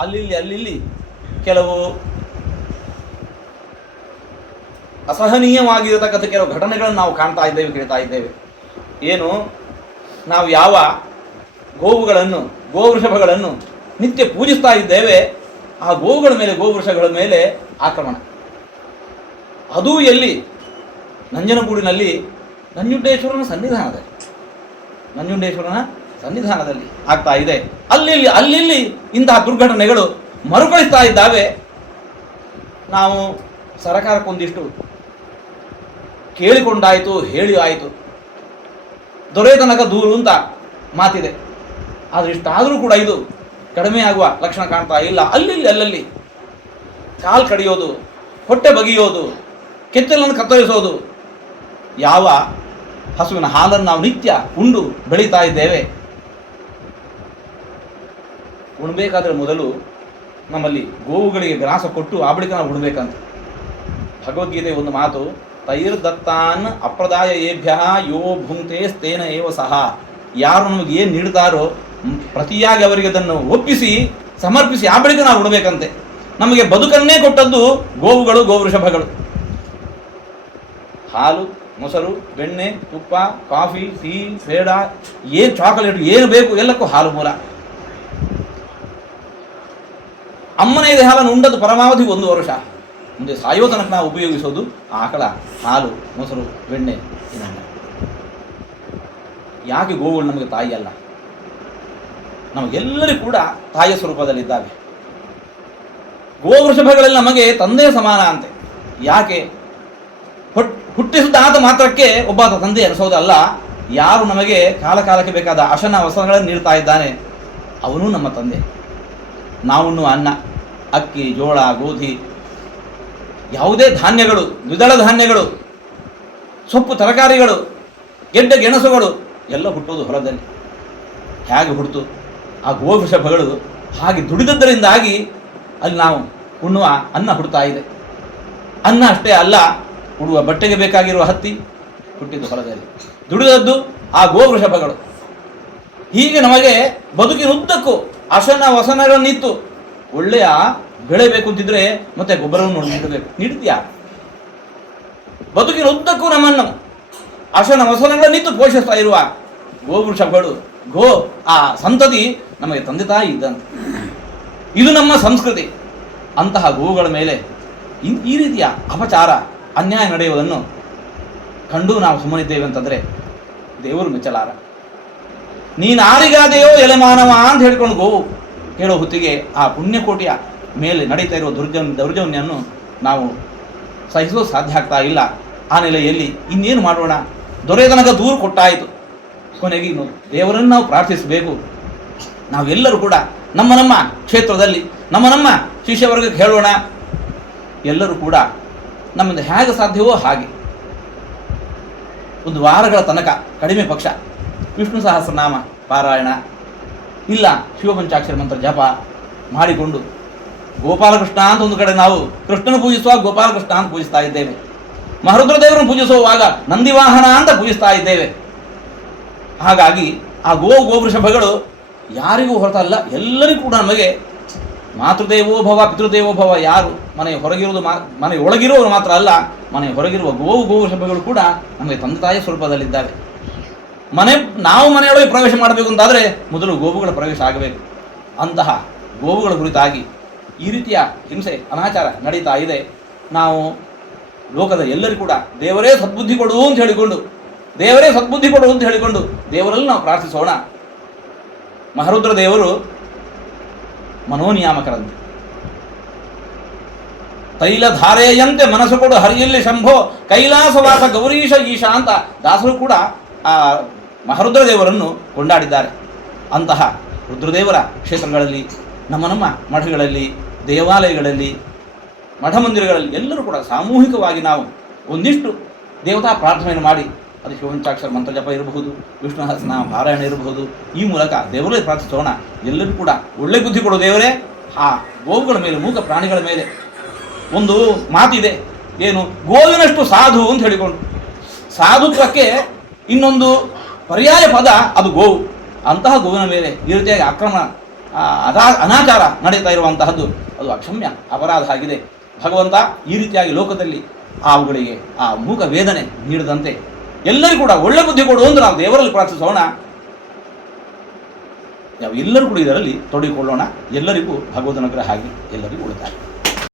ಅಲ್ಲಿಲ್ಲಿ ಅಲ್ಲಿಲ್ಲಿ ಕೆಲವು ಅಸಹನೀಯವಾಗಿರತಕ್ಕಂಥ ಕೆಲವು ಘಟನೆಗಳನ್ನು ನಾವು ಕಾಣ್ತಾ ಇದ್ದೇವೆ, ಕೇಳ್ತಾ ಇದ್ದೇವೆ. ಏನು? ನಾವು ಯಾವ ಗೋವುಗಳನ್ನು, ಗೋವೃಷಭಗಳನ್ನು ನಿತ್ಯ ಪೂಜಿಸ್ತಾ ಇದ್ದೇವೆ, ಆ ಗೋವುಗಳ ಮೇಲೆ, ಗೋವೃಷಗಳ ಮೇಲೆ ಆಕ್ರಮಣ. ಅದೂ ಎಲ್ಲಿ? ನಂಜನಗೂಡಿನಲ್ಲಿ ನಂಜುಂಡೇಶ್ವರನ ಸನ್ನಿಧಾನದಲ್ಲಿ. ನಂಜುಂಡೇಶ್ವರನ ಸನ್ನಿಧಾನದಲ್ಲಿ ಆಗ್ತಾ ಇದೆ. ಅಲ್ಲಿ ಅಲ್ಲಿ ಇಂತಹ ದುರ್ಘಟನೆಗಳು ಮರುಕಳಿಸ್ತಾ ಇದ್ದಾವೆ. ನಾವು ಸರಕಾರಕ್ಕೊಂದಿಷ್ಟು ಕೇಳಿಕೊಂಡಾಯಿತು, ಹೇಳಿ ಆಯಿತು. ದೊರೆ ತನಕ ದೂರು ಅಂತ ಮಾತಿದೆ. ಆದರೆ ಇಷ್ಟಾದರೂ ಕೂಡ ಇದು ಕಡಿಮೆ ಆಗುವ ಲಕ್ಷಣ ಕಾಣ್ತಾ ಇಲ್ಲ. ಅಲ್ಲಿ ಅಲ್ಲಲ್ಲಿ ಕಾಲು ಕಡಿಯೋದು, ಹೊಟ್ಟೆ ಬಗೆಯೋದು, ಕೆತ್ತಲನ್ನು ಕತ್ತರಿಸೋದು ಯಾವ ಹಸುವಿನ ಹಾಲನ್ನು ನಾವು ನಿತ್ಯ ಉಂಡು ಬೆಳೀತಾ ಇದ್ದೇವೆ. ಉಣ್ಬೇಕಾದ್ರೆ ಮೊದಲು ನಮ್ಮಲ್ಲಿ ಗೋವುಗಳಿಗೆ ಗ್ರಾಸ ಕೊಟ್ಟು ಆ ಬಳಿಕ ನಾವು ಉಣ್ಬೇಕಂತ. ಭಗವದ್ಗೀತೆ ಒಂದು ಮಾತು ತೈರ್ ದತ್ತಾನ್ ಅಪ್ರದಾಯ ಏಭ್ಯ ಯೋ ಭುಂಕ್ತೆ ಸ್ತೇನ ಏವ ಸಹ. ಯಾರು ನಮಗೆ ಏನು ನೀಡ್ತಾರೋ ಪ್ರತಿಯಾಗಿ ಅವರಿಗೆ ಅದನ್ನು ಒಪ್ಪಿಸಿ, ಸಮರ್ಪಿಸಿ ಆ ಬಳಿಕ ನಾವು ಉಣ್ಬೇಕಂತೆ. ನಮಗೆ ಬದುಕನ್ನೇ ಕೊಟ್ಟದ್ದು ಗೋವುಗಳು, ಗೋವೃಷಭಗಳು. ಹಾಲು, ಮೊಸರು, ಬೆಣ್ಣೆ, ತುಪ್ಪ, ಕಾಫಿ ಸಿಹಿ ಪೇಡ ಏನು ಚಾಕೊಲೇಟ್ ಏನು ಬೇಕು ಎಲ್ಲಕ್ಕೂ ಹಾಲು ಮೂಲ. ಅಮ್ಮನ ಇದೆ ಹಾಲನ್ನು ಉಂಡದ್ದು ಪರಮಾವಧಿ ಒಂದು ವರ್ಷ. ಮುಂದೆ ಸಾಯೋ ನಾವು ಉಪಯೋಗಿಸೋದು ಆಕಳ, ಹಾಲು, ಮೊಸರು, ಬೆಣ್ಣೆ ಇದನ್ನ ಯಾಕೆ ಗೋವುಗಳು ನಮಗೆ ತಾಯಿ ಅಲ್ಲ? ನಮಗೆಲ್ಲರೂ ಕೂಡ ತಾಯಿಯ ಸ್ವರೂಪದಲ್ಲಿದ್ದಾವೆ. ಗೋವೃಷಭಗಳೆಲ್ಲ ನಮಗೆ ತಂದೆಯ ಸಮಾನ ಅಂತೆ. ಯಾಕೆ? ಹುಟ್ಟಿಸಿದ ಆದ ಮಾತ್ರಕ್ಕೆ ಒಬ್ಬ ತಂದೆ ಅನಿಸೋದಲ್ಲ ಯಾರು ನಮಗೆ ಕಾಲ ಕಾಲಕ್ಕೆ ಬೇಕಾದ ಅಶನ ವಸನಗಳನ್ನು ನೀಡ್ತಾ ಇದ್ದಾನೆ? ಅವನು ನಮ್ಮ ತಂದೆ. ನಾವುಣ್ಣುವ ಅನ್ನ ಅಕ್ಕಿ, ಜೋಳ, ಗೋಧಿ, ಯಾವುದೇ ಧಾನ್ಯಗಳು, ದ್ವಿದಳ ಧಾನ್ಯಗಳು, ಸೊಪ್ಪು, ತರಕಾರಿಗಳು, ಗೆಡ್ಡೆ, ಗೆಣಸುಗಳು, ಎಲ್ಲ ಹುಟ್ಟೋದು ಹೊಲದಲ್ಲಿ. ಹೇಗೆ ಹುಡ್ತು ಆ ಗೋವೃಷಭಗಳು ಹಾಗೆ ದುಡಿದದ್ದರಿಂದಾಗಿ ಅಲ್ಲಿ ನಾವು ಉಣ್ಣುವ ಅನ್ನ ಹುಡ್ತಾ ಇದೆ. ಅನ್ನ ಅಷ್ಟೇ ಅಲ್ಲ, ಉಡುವ ಬಟ್ಟೆಗೆ ಬೇಕಾಗಿರುವ ಹತ್ತಿ ಹುಟ್ಟಿದ್ದು ಹೊಲದಲ್ಲಿ. ದುಡಿದದ್ದು ಆ ಗೋವೃಷಭಗಳು ಹೀಗೆ ನಮಗೆ ಬದುಕಿನ ಉದ್ದಕ್ಕೂ ಅಶನ ವಸನಗಳನ್ನಿತ್ತು. ಒಳ್ಳೆಯ ಬೆಳೆ ಬೇಕು ಅಂತಿದ್ರೆ ಮತ್ತೆ ಗೊಬ್ಬರವನ್ನು ನೀಡಬೇಕು ನೀಡಿದ್ಯಾ? ಬದುಕಿನ ಉದ್ದಕ್ಕೂ ನಮ್ಮನ್ನು ಅಶನ ನಿಂತು ಪೋಷಿಸ್ತಾ ಇರುವ ಗೋವೃಷಗಳು ಗೋ, ಆ ಸಂತತಿ ನಮಗೆ ತಂದೆ ತಾಯಿ ಇದ್ದಂತೆ. ಇದು ನಮ್ಮ ಸಂಸ್ಕೃತಿ. ಅಂತಹ ಗೋವುಗಳ ಮೇಲೆ ಈ ರೀತಿಯ ಅಪಚಾರ, ಅನ್ಯಾಯ ನಡೆಯುವುದನ್ನು ಕಂಡು ನಾವು ಸುಮ್ಮನಿದ್ದೇವೆ ಅಂತಂದರೆ ದೇವರು ಮೆಚ್ಚಲಾರ. ನೀನಾರಿಗಾದೆಯೋ ಎಲೆಮಾನವ ಎಲೆ ಮಾನವ ಅಂತ ಹೇಳ್ಕೊಂಡು ಗೋವು. ಹೇಳೋ ಹೊತ್ತಿಗೆ ಆ ಪುಣ್ಯಕೋಟಿಯ ಮೇಲೆ ನಡೀತಾ ಇರುವ ದುರ್ಜ ದೌರ್ಜನ್ಯನ್ನು ನಾವು ಸಹಿಸಲು ಸಾಧ್ಯ ಆಗ್ತಾ ಇಲ್ಲ. ಆ ನೆಲೆಯಲ್ಲಿ ಇನ್ನೇನು ಮಾಡೋಣ? ದೊರೆತನಕ ದೂರು ಕೊಟ್ಟಾಯಿತು. ಕೊನೆಗೆ ಇನ್ನು ದೇವರನ್ನು ನಾವು ಪ್ರಾರ್ಥಿಸಬೇಕು. ನಾವೆಲ್ಲರೂ ಕೂಡ ನಮ್ಮ ನಮ್ಮ ಕ್ಷೇತ್ರದಲ್ಲಿ, ನಮ್ಮ ನಮ್ಮ ಶಿಷ್ಯವರ್ಗಕ್ಕೆ ಹೇಳೋಣ. ಎಲ್ಲರೂ ಕೂಡ ನಮ್ಮಿಂದ ಹೇಗೆ ಸಾಧ್ಯವೋ ಹಾಗೆ. ಒಂದು ವಾರಗಳ ತನಕ ಕಡಿಮೆ ಪಕ್ಷ. ವಿಷ್ಣು ಸಹಸ್ರನಾಮ ಪಾರಾಯಣ. ಇಲ್ಲ, ಶಿವಪಂಚಾಕ್ಷರ ಮಂತ್ರ ಜಪ ಮಾಡಿಕೊಂಡು ಗೋಪಾಲಕೃಷ್ಣ ಅಂತ ಒಂದು ಕಡೆ ನಾವು ಕೃಷ್ಣನ ಪೂಜಿಸುವಾಗ ಗೋಪಾಲಕೃಷ್ಣ ಅಂತ ಪೂಜಿಸ್ತಾ ಇದ್ದೇವೆ. ಮಹರುದ್ರ ದೇವರನ್ನು ಪೂಜಿಸುವಾಗ ನಂದಿವಾಹನ ಅಂತ ಪೂಜಿಸ್ತಾ ಇದ್ದೇವೆ. ಹಾಗಾಗಿ ಆ ಗೋ ಗೋವೃಷಭಗಳು ಯಾರಿಗೂ ಹೊರತಲ್ಲ ಎಲ್ಲರಿಗೂ ಕೂಡ ನಮಗೆ ಮಾತೃದೇವೋ ಭವ, ಪಿತೃದೇವೋ ಭವ, ಯಾರು ಮನೆ ಹೊರಗಿರುವುದು ಮಾ ಮನೆ ಒಳಗಿರುವವರು ಮಾತ್ರ ಅಲ್ಲ ಮನೆ ಹೊರಗಿರುವ ಗೋವು ಗೋವೃಷಭಗಳು ಕೂಡ ನಮಗೆ ತಂದೆ ತಾಯಿಯ ಸ್ವರೂಪದಲ್ಲಿದ್ದಾವೆ ಮನೆ, ನಾವು ಮನೆಯೊಳಗೆ ಪ್ರವೇಶ ಮಾಡಬೇಕು ಅಂತಾದರೆ ಮೊದಲು ಗೋವುಗಳ ಪ್ರವೇಶ ಆಗಬೇಕು. ಅಂತಹ ಗೋವುಗಳ ಕುರಿತಾಗಿ ಈ ರೀತಿಯ ಹಿಂಸೆ, ಅನಾಚಾರ ನಡೀತಾ ಇದೆ. ನಾವು ಲೋಕದ ಎಲ್ಲರೂ ಕೂಡ ದೇವರೇ ಸದ್ಬುದ್ಧಿ ಕೊಡು ಅಂತ ಹೇಳಿಕೊಂಡು, ದೇವರೇ ಸದ್ಬುದ್ಧಿ ಕೊಡು ಅಂತ ಹೇಳಿಕೊಂಡು ದೇವರಲ್ಲಿ ನಾವು ಪ್ರಾರ್ಥಿಸೋಣ. ಮಹರುದ್ರ ದೇವರು ಮನೋನಿಯಾಮಕರಂತೆ. ತೈಲಧಾರೆಯಂತೆ ಮನಸ್ಸು ಕೊಡು ಹರಿಯಲ್ಲಿ ಶಂಭೋ, ಕೈಲಾಸವಾಸ ಗೌರೀಶ ಈಶಾ ಅಂತ ದಾಸರು ಕೂಡ ಆ ಮಹರುದ್ರ ದೇವರನ್ನು ಕೊಂಡಾಡಿದ್ದಾರೆ. ಅಂತಹ ರುದ್ರದೇವರ ಕ್ಷೇತ್ರಗಳಲ್ಲಿ, ನಮ್ಮ ನಮ್ಮ ಮಠಗಳಲ್ಲಿ, ದೇವಾಲಯಗಳಲ್ಲಿ ಮಠ ಮಂದಿರಗಳಲ್ಲಿ ಎಲ್ಲರೂ ಕೂಡ ಸಾಮೂಹಿಕವಾಗಿ ನಾವು ಒಂದಿಷ್ಟು ದೇವತಾ ಪ್ರಾರ್ಥನೆಯನ್ನು ಮಾಡಿ, ಅದು ಶಿವಂಚಾಕ್ಷರ ಮಂತ್ರ ಜಪ ಇರಬಹುದು, ವಿಷ್ಣು ಹಸನ ಪಾರಾಯಣ ಇರಬಹುದು, ಈ ಮೂಲಕ ದೇವರೇ ಪ್ರಾರ್ಥಿಸೋಣ. ಎಲ್ಲರೂ ಕೂಡ ಒಳ್ಳೆ ಬುದ್ಧಿ ಕೊಡೋ ದೇವರೇ. ಆ ಗೋವುಗಳ ಮೇಲೆ, ಮೂಕ ಪ್ರಾಣಿಗಳ ಮೇಲೆ ಒಂದು ಮಾತಿದೆ. ಏನು ಗೋವಿನಷ್ಟು ಸಾಧು ಅಂತ ಹೇಳಿಕೊಂಡು, ಸಾಧುತ್ವಕ್ಕೆ ಇನ್ನೊಂದು ಪರ್ಯಾಯ ಪದ ಅದು ಗೋವು. ಅಂತಹ ಗೋವಿನ ಮೇಲೆ ಈ ರೀತಿಯಾಗಿ ಆಕ್ರಮಣ ಅದಾ ಅನಾಚಾರ ನಡೀತಾ ಇರುವಂತಹದ್ದು ಅದು ಅಕ್ಷಮ್ಯ ಅಪರಾಧ ಆಗಿದೆ. ಭಗವಂತ ಈ ರೀತಿಯಾಗಿ ಲೋಕದಲ್ಲಿ ಅವುಗಳಿಗೆ ಆ ಮೂಕ ವೇದನೆ ನೀಡದಂತೆ ಎಲ್ಲರಿಗೂ ಕೂಡ ಒಳ್ಳೆ ಬುದ್ಧಿ ಕೊಡು ಎಂದು ನಾವು ದೇವರಲ್ಲಿ ಪ್ರಾರ್ಥಿಸೋಣ. ನಾವು ಎಲ್ಲರೂ ಕೂಡ ಇದರಲ್ಲಿ ತೊಡಗಿಕೊಳ್ಳೋಣ. ಎಲ್ಲರಿಗೂ ಭಗವಂತನ ಅನುಗ್ರಹ ಆಗಿ ಎಲ್ಲರಿಗೂ ಉಳಿತಾರೆ